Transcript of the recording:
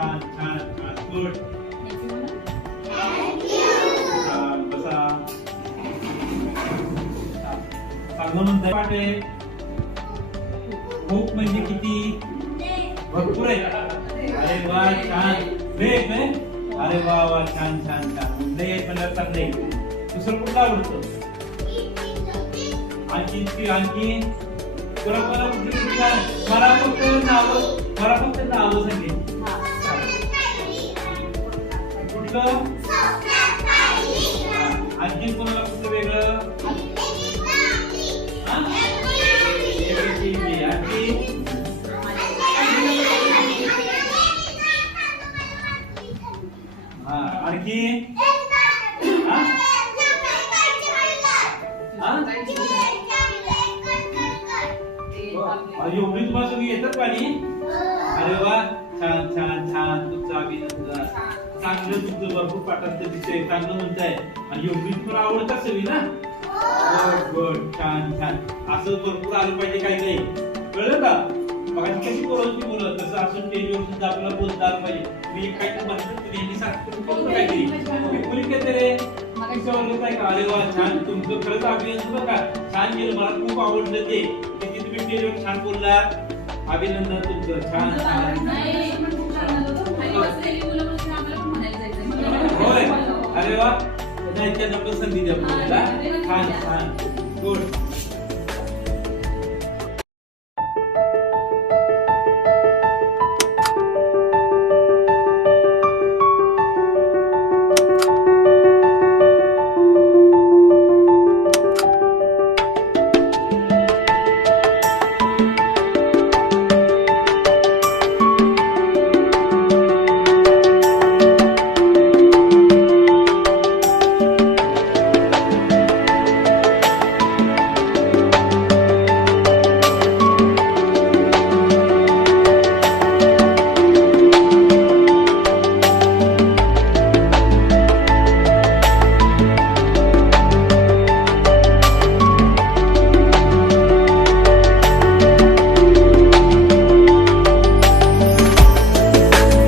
छान छान छान गुड बसा चांगलं म्हणताय पाटे खूप म्हणजे किती भरपूर आहे अरे वा छान लेख आहे अरे वा वा छान छान छान लय म्हणलं चांगले दुसरं कुठलं आवडतं आणखी मला फक्त नाव सांगेल कुठलं आणखी कोणाला कुठलं वेगळं आणखी एवढी तुम्हाला सगळी येतात पाणी अरे वा छान छान छान तुमचं अभिनंदन चांगलं तुमचं भरपूर पाठांतर दिसतंय चांगलं म्हणताय आणि एवढी तुम्हाला आवडतात सगळी ना गुड छान छान असं भरपूर आलं पाहिजे काही नाही कळलं का बघा कशी बोलत तसं असं स्टेजवर सुद्धा आपल्याला बोलता आलं पाहिजे मी काहीतरी म्हणतो नेहमी सांगतो काहीतरी कोणी काहीतरी रे काय का अरे वा छान तुमचं खरंच अभिनंदन बघा छान केलं मला खूप आवडलं ते तुम्ही स्टेजवर छान बोललात अभिनंदन तुमचं छान होय अरे वा त्यांना पण संधी द्या छान छान गुड